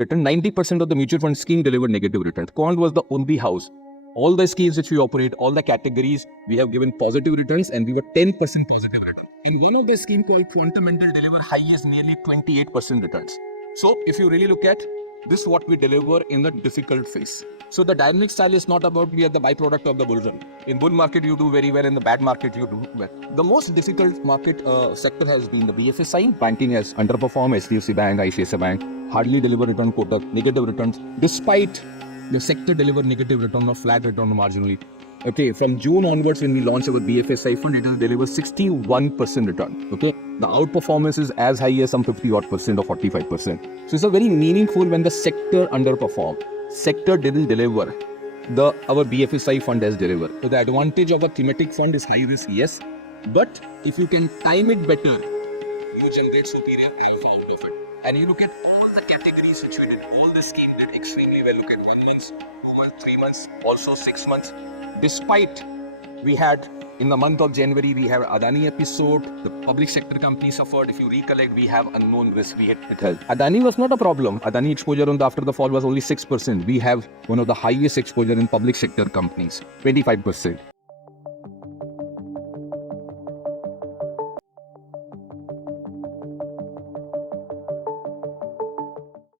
return. 90% of the mutual fund scheme delivered negative returns. Quant was the only house. All the schemes which we operate, all the categories, we have given positive returns, and we were 10% positive return. In one of the scheme called Fundamental deliver highest nearly 28% returns. So if you really look at this, what we deliver in the difficult phase. So the dynamic style is not about we are the byproduct of the bull run. In bull market you do very well, in the bad market you do well. The most difficult market sector has been the BFSI. Banking has underperformed. HDFC Bank, ICICI Bank hardly deliver return, Kotak negative returns, despite the sector deliver negative return or flat return marginally. Okay, from June onwards when we launch our BFSI fund, it will deliver 61% return. Okay, the outperformance is as high as some 50% or 45%. So it's a very meaningful when the sector underperformed. Sector didn't deliver. Our BFSI fund has delivered. So the advantage of a thematic fund is high risk, yes. But if you can time it better, you generate superior alpha out of it. And you look at all the categories which we did, all the scheme did extremely well. Look at 1 month, 2 months, 3 months, also 6 months. Despite we had, in the month of January, we have Adani episode, the public sector company suffered. If you recollect, we have unknown risk, we hit health. Adani was not a problem. Adani exposure after the fall was only 6%. We have one of the highest exposure in public sector companies, 25%.